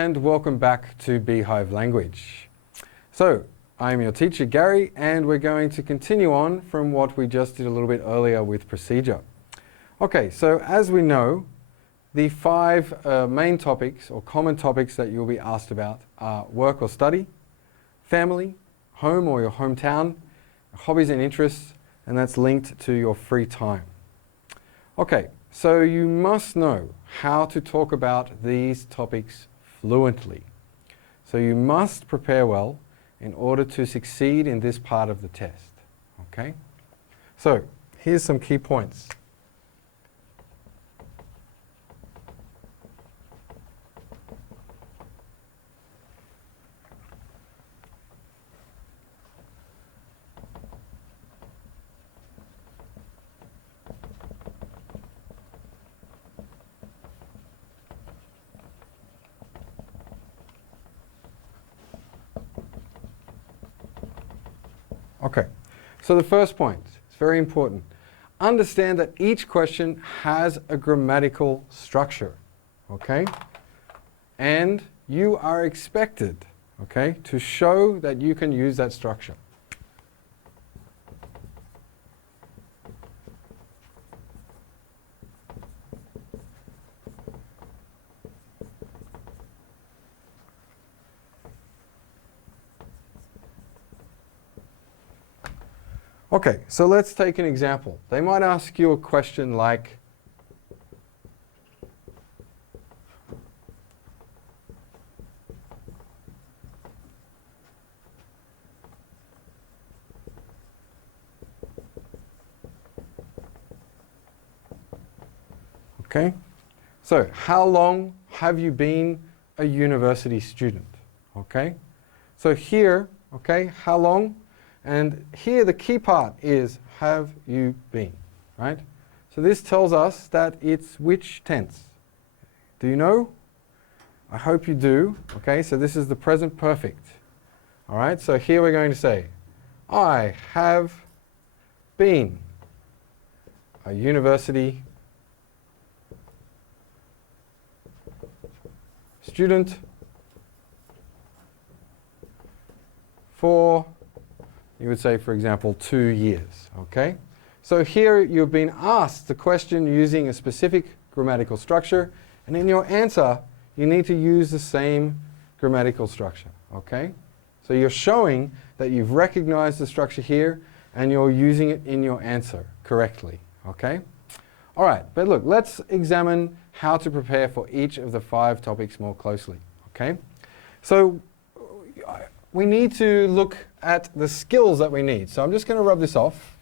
and welcome back to Beehive Language. So, I'm your teacher Gary, and we're going to continue on from what we just did a little bit earlier with procedure. Okay, so as we know, the five main topics or common topics that you'll be asked about are work or study, family, home or your hometown, hobbies and interests, and that's linked to your free time. Okay, so you must know how to talk about these topics fluently. So you must prepare well in order to succeed in this part of the test. Okay? So here's some key points. Okay, so the first point, it's very important. Understand that each question has a grammatical structure, okay? And you are expected, okay, to show that you can use that structure. Okay, so let's take an example. They might ask you a question like, okay, so how long have you been a university student? Okay, so here, okay, how long? And here the key part is, have you been, right? So this tells us that it's which tense? Do you know? I hope you do. Okay, so this is the present perfect. All right, so here we're going to say, I have been a university student for, you would say, for example, 2 years, okay? So here you've been asked the question using a specific grammatical structure, and in your answer, you need to use the same grammatical structure, okay? So you're showing that you've recognized the structure here, and you're using it in your answer correctly, okay? All right, but look, let's examine how to prepare for each of the 5 topics more closely, okay? So we need to look at the skills that we need. So I'm just going to rub this off.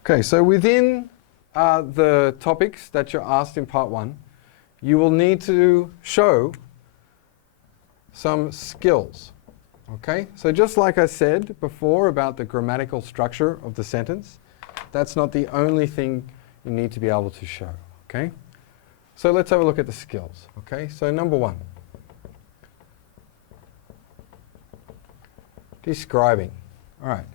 Okay, so within the topics that you're asked in part 1, you will need to show some skills. Okay, so just like I said before about the grammatical structure of the sentence, that's not the only thing you need to be able to show, okay? So let's have a look at the skills, okay? So number 1, describing. All right,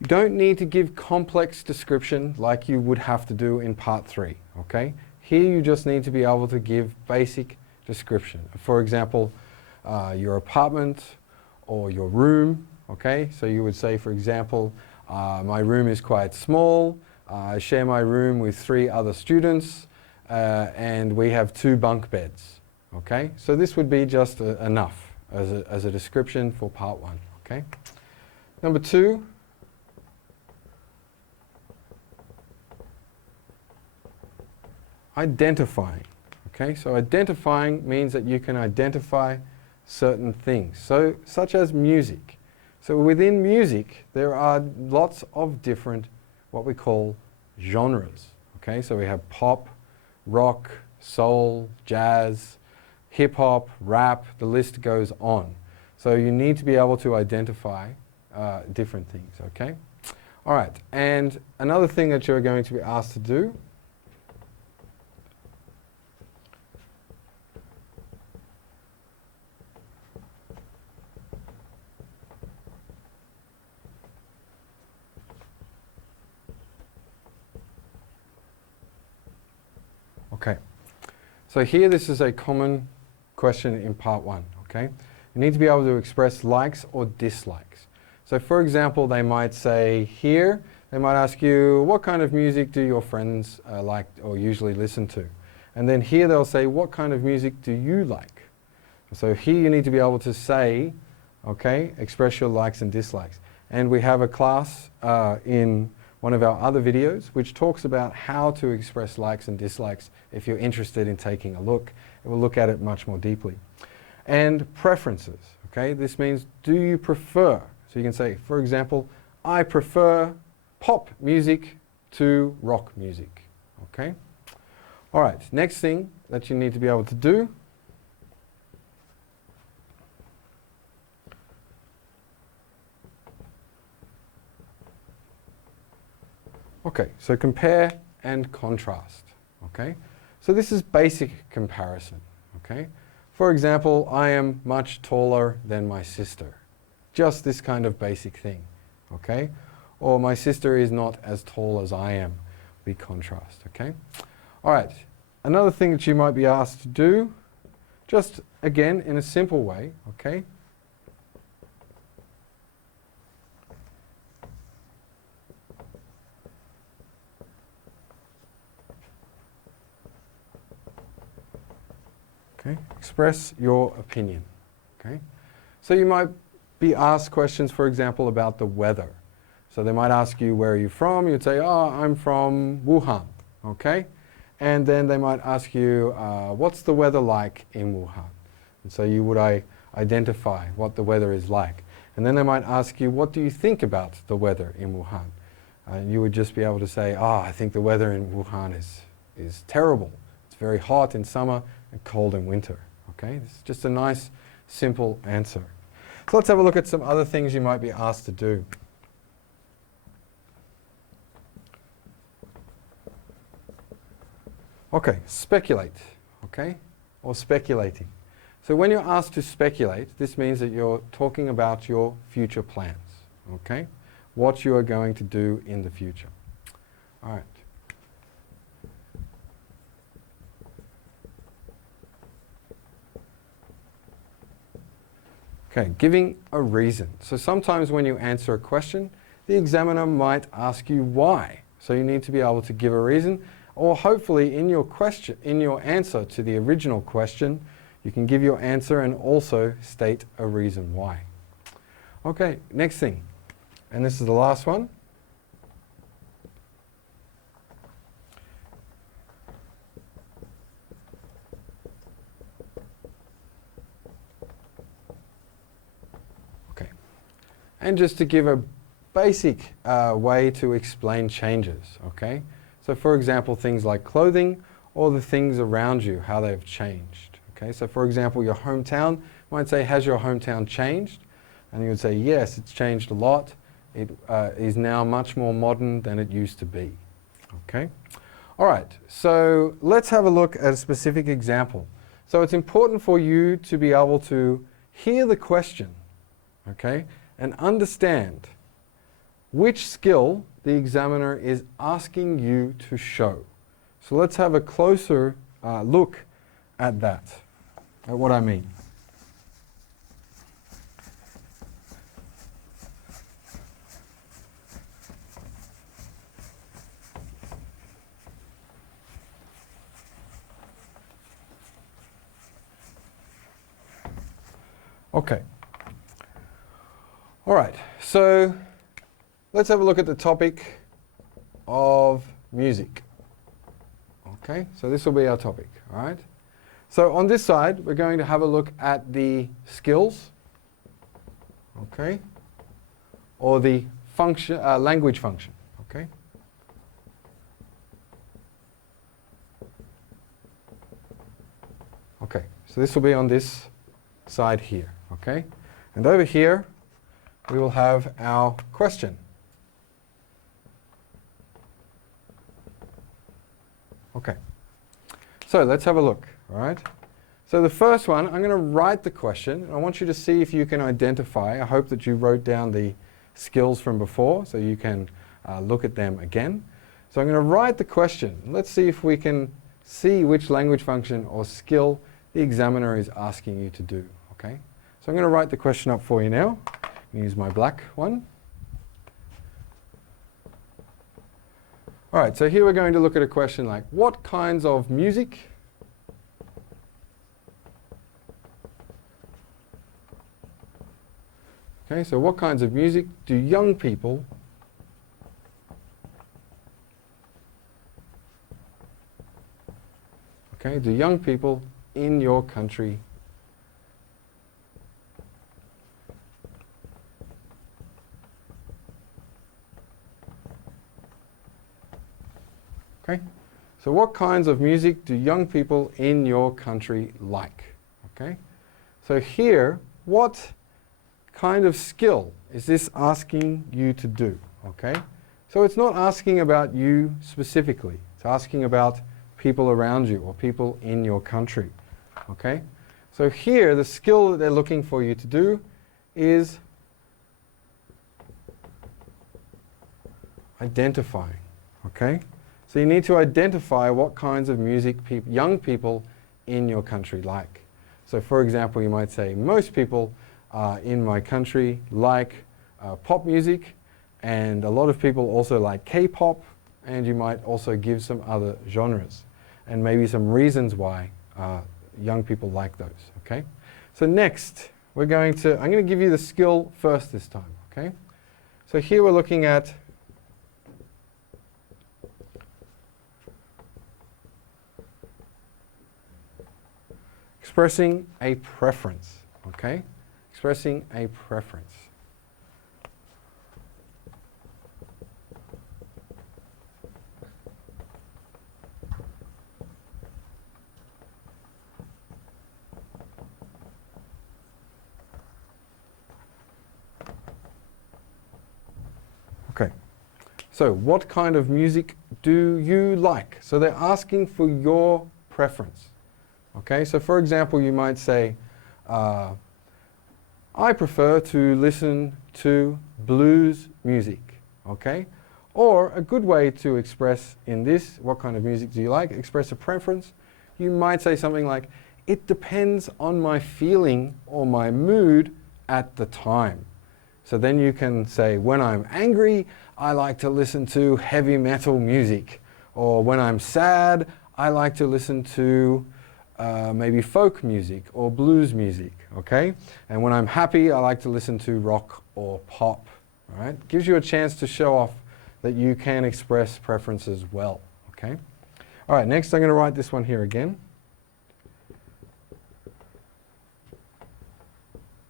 you don't need to give complex description like you would have to do in part 3, okay? Here you just need to be able to give basic description. For example, your apartment or your room, okay? So you would say, for example, my room is quite small. I share my room with 3 other students, and we have 2 bunk beds. Okay, so this would be just enough as a description for part 1. Okay. Number 2. Identifying. Okay, so identifying means that you can identify certain things. So, such as music. So within music, there are lots of different, what we call genres. Okay, so we have pop, rock, soul, jazz, hip-hop, rap, the list goes on. So you need to be able to identify different things, okay? All right, and another thing that you're going to be asked to do So here this is a common question in part 1, okay? You need to be able to express likes or dislikes. So for example, they might say here, they might ask you, what kind of music do your friends like or usually listen to? And then here they'll say, what kind of music do you like? So here you need to be able to say, okay, express your likes and dislikes. And we have a class in one of our other videos which talks about how to express likes and dislikes if you're interested in taking a look. We'll look at it much more deeply. And preferences, okay? This means, do you prefer? So you can say, for example, I prefer pop music to rock music, okay? All right, next thing that you need to be able to do okay, so compare and contrast, okay? So this is basic comparison, okay? For example, I am much taller than my sister. Just this kind of basic thing, okay? Or my sister is not as tall as I am. We contrast, okay? All right, another thing that you might be asked to do, just again in a simple way, okay? Okay, express your opinion, okay? So you might be asked questions, for example, about the weather. So they might ask you, where are you from? You'd say, oh, I'm from Wuhan, okay? And then they might ask you, what's the weather like in Wuhan? And so you would identify what the weather is like. And then they might ask you, what do you think about the weather in Wuhan? And you would just be able to say, oh, I think the weather in Wuhan is terrible. It's very hot in summer and cold in winter, okay? It's just a nice, simple answer. So let's have a look at some other things you might be asked to do. Okay, speculate, okay, or speculating. So when you're asked to speculate, this means that you're talking about your future plans, okay? What you are going to do in the future. All right. Okay, giving a reason. So sometimes when you answer a question, the examiner might ask you why. So you need to be able to give a reason, or hopefully in your question, in your answer to the original question, you can give your answer and also state a reason why. Okay, next thing, and this is the last one. And just to give a basic way to explain changes, okay? So for example, things like clothing or the things around you, how they've changed, okay? So for example, your hometown might say, has your hometown changed? And you would say, yes, it's changed a lot. It is now much more modern than it used to be, okay? All right, so let's have a look at a specific example. So it's important for you to be able to hear the question, okay? And understand which skill the examiner is asking you to show. So let's have a closer look at that, at what I mean. Okay. All right, so let's have a look at the topic of music. Okay, so this will be our topic, all right? So on this side, we're going to have a look at the skills, okay, or the function, language function, okay? Okay, so this will be on this side here, okay? And over here, we will have our question. Okay, so let's have a look, all right? So the first one, I'm going to write the question, and I want you to see if you can identify. I hope that you wrote down the skills from before, so you can look at them again. So I'm going to write the question. Let's see if we can see which language function or skill the examiner is asking you to do. Okay? So I'm going to write the question up for you now. Use my black one. All right, so here we're going to look at a question like, what kinds of music okay, so what kinds of music do young people do young people in your country okay? So what kinds of music do young people in your country like? Okay? So here, what kind of skill is this asking you to do? Okay? So it's not asking about you specifically. It's asking about people around you or people in your country. Okay? So here, the skill that they're looking for you to do is identifying. Okay? So you need to identify what kinds of music young people in your country like. So for example, you might say, most people in my country like pop music, and a lot of people also like K-pop, and you might also give some other genres and maybe some reasons why young people like those. Okay? So next, I'm going to give you the skill first this time. Okay? So here we're looking at expressing a preference. Okay? Expressing a preference. Okay, so what kind of music do you like? So they're asking for your preference. Okay, so for example, you might say, I prefer to listen to blues music. Okay, or a good way to express in this, what kind of music do you like? Express a preference. You might say something like, it depends on my feeling or my mood at the time. So then you can say, when I'm angry, I like to listen to heavy metal music. Or when I'm sad, I like to listen to maybe folk music or blues music, okay? And when I'm happy, I like to listen to rock or pop, all right? Gives you a chance to show off that you can express preferences well, okay? All right, next I'm going to write this one here again.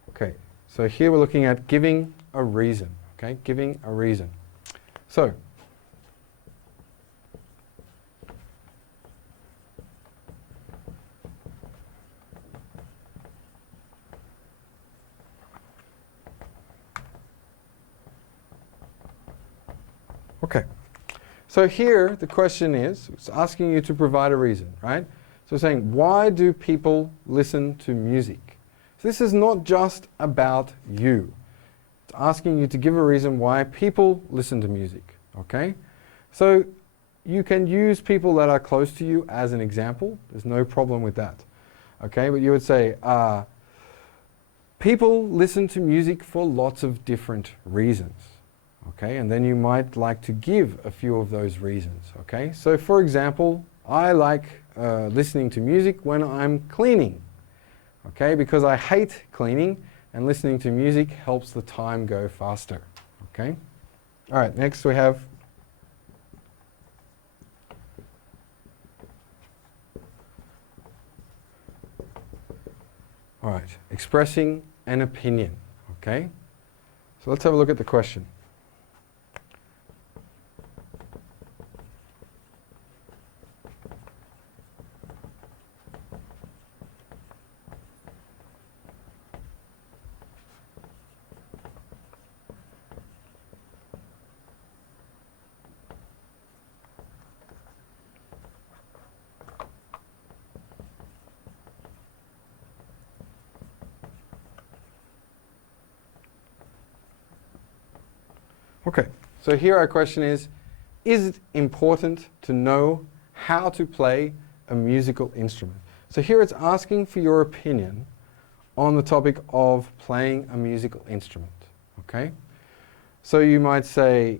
Okay, so here we're looking at giving a reason, okay? Giving a reason. So, okay, so here the question is, it's asking you to provide a reason, right? So it's saying, why do people listen to music? So this is not just about you. It's asking you to give a reason why people listen to music, okay? So you can use people that are close to you as an example. There's no problem with that, okay? But you would say, people listen to music for lots of different reasons. Okay, and then you might like to give a few of those reasons. Okay, so for example, I like listening to music when I'm cleaning. Okay, because I hate cleaning and listening to music helps the time go faster. Okay, all right, next we have expressing an opinion. Okay, so let's have a look at the question. Okay, so here our question is it important to know how to play a musical instrument. So here it's asking for your opinion on the topic of playing a musical instrument, okay? So you might say,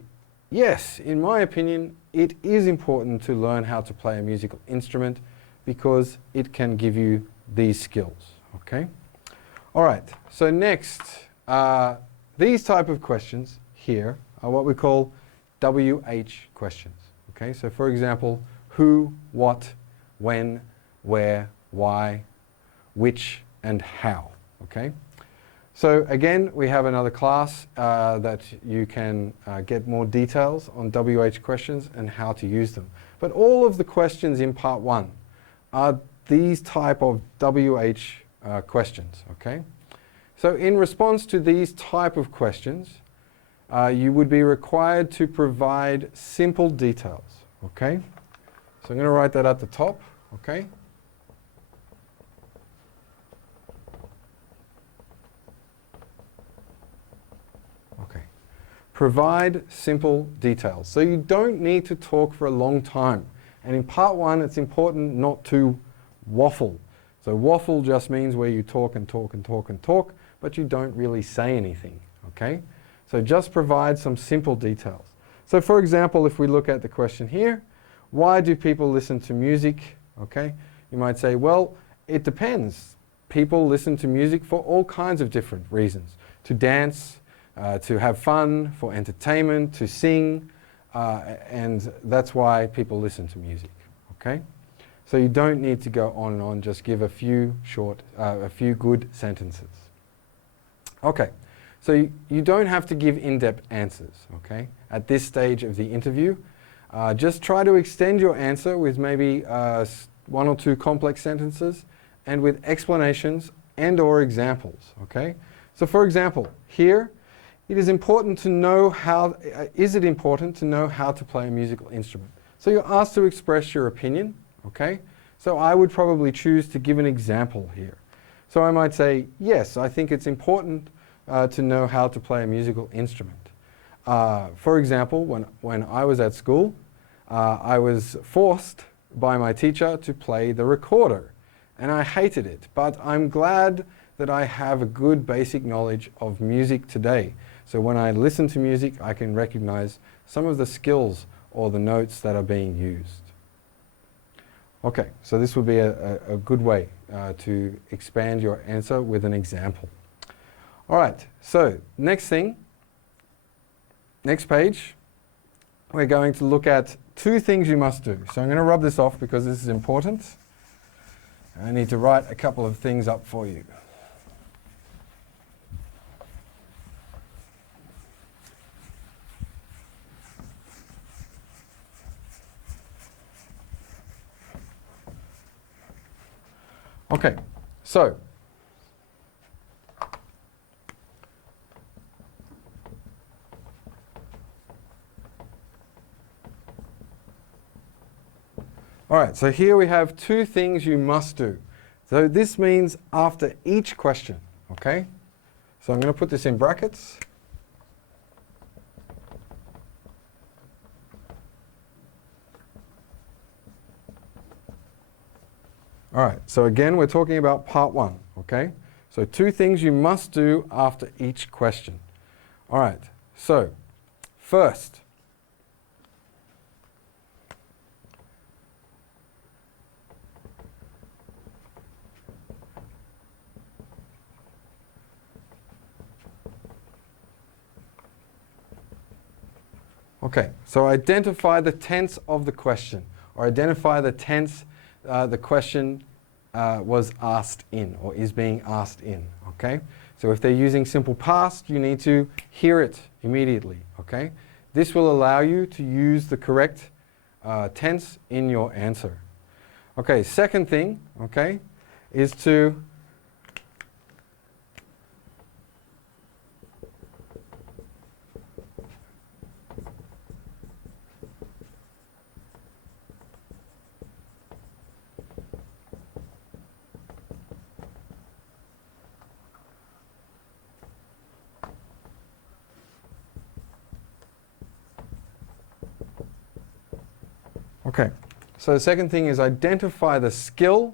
yes, in my opinion, it is important to learn how to play a musical instrument because it can give you these skills, okay? All right, so next, these type of questions here are what we call WH questions, okay? So for example, who, what, when, where, why, which, and how, okay? So again, we have another class that you can get more details on WH questions and how to use them. But all of the questions in part 1 are these type of WH questions, okay? So in response to these type of questions, you would be required to provide simple details, okay? So I'm going to write that at the top, okay? Okay. Provide simple details. So you don't need to talk for a long time. And in part 1, it's important not to waffle. So waffle just means where you talk and talk and talk and talk, but you don't really say anything, okay? So just provide some simple details. So for example, if we look at the question here, why do people listen to music, okay? You might say, well, it depends. People listen to music for all kinds of different reasons. To dance, to have fun, for entertainment, to sing, and that's why people listen to music, okay? So you don't need to go on and on, just give a few good sentences. Okay, so you don't have to give in-depth answers, okay? At this stage of the interview, just try to extend your answer with maybe 1 or 2 complex sentences and with explanations and or examples, okay? So for example, here, it is important to know how, is it important to know how to play a musical instrument? So you're asked to express your opinion, okay? So I would probably choose to give an example here. So I might say, yes, I think it's important to know how to play a musical instrument. For example, when I was at school, I was forced by my teacher to play the recorder, and I hated it. But I'm glad that I have a good basic knowledge of music today. So when I listen to music, I can recognize some of the skills or the notes that are being used. Okay, so this would be a good way to expand your answer with an example. All right, so next thing, next page, we're going to look at 2 things you must do. So I'm going to rub this off because this is important. I need to write a couple of things up for you. Okay, so all right, so here we have 2 things you must do. So this means after each question, okay? So I'm going to put this in brackets. All right, so again, we're talking about part 1, okay? So 2 things you must do after each question. All right, so first, okay, so identify the tense of the question, or identify the tense the question was asked in, or is being asked in, okay? So if they're using simple past, you need to hear it immediately, okay? This will allow you to use the correct tense in your answer. Okay, second thing, okay, is to okay, So the second thing is identify the skill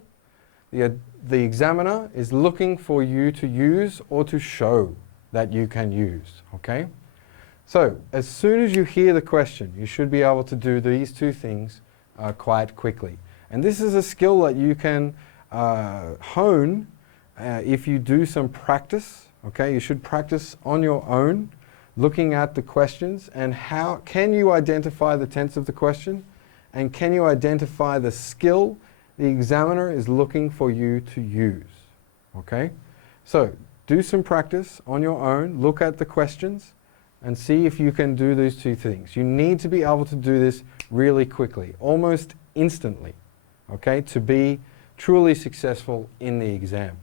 the examiner is looking for you to use or to show that you can use, okay? So as soon as you hear the question, you should be able to do these two things quite quickly. And this is a skill that you can hone if you do some practice, okay? You should practice on your own, looking at the questions and how can you identify the tense of the question and can you identify the skill the examiner is looking for you to use, okay? So do some practice on your own, look at the questions and see if you can do these two things. You need to be able to do this really quickly, almost instantly, okay, to be truly successful in the exam.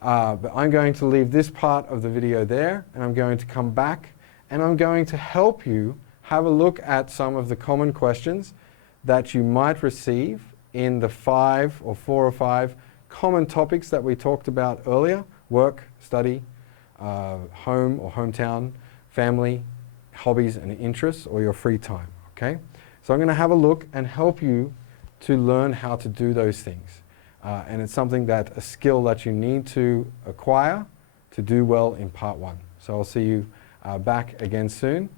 But I'm going to leave this part of the video there and I'm going to come back and I'm going to help you have a look at some of the common questions that you might receive in the 4 or 5 common topics that we talked about earlier: work, study, home or hometown, family, hobbies and interests, or your free time, okay? So I'm going to have a look and help you to learn how to do those things. And it's something a skill that you need to acquire to do well in part 1. So I'll see you back again soon.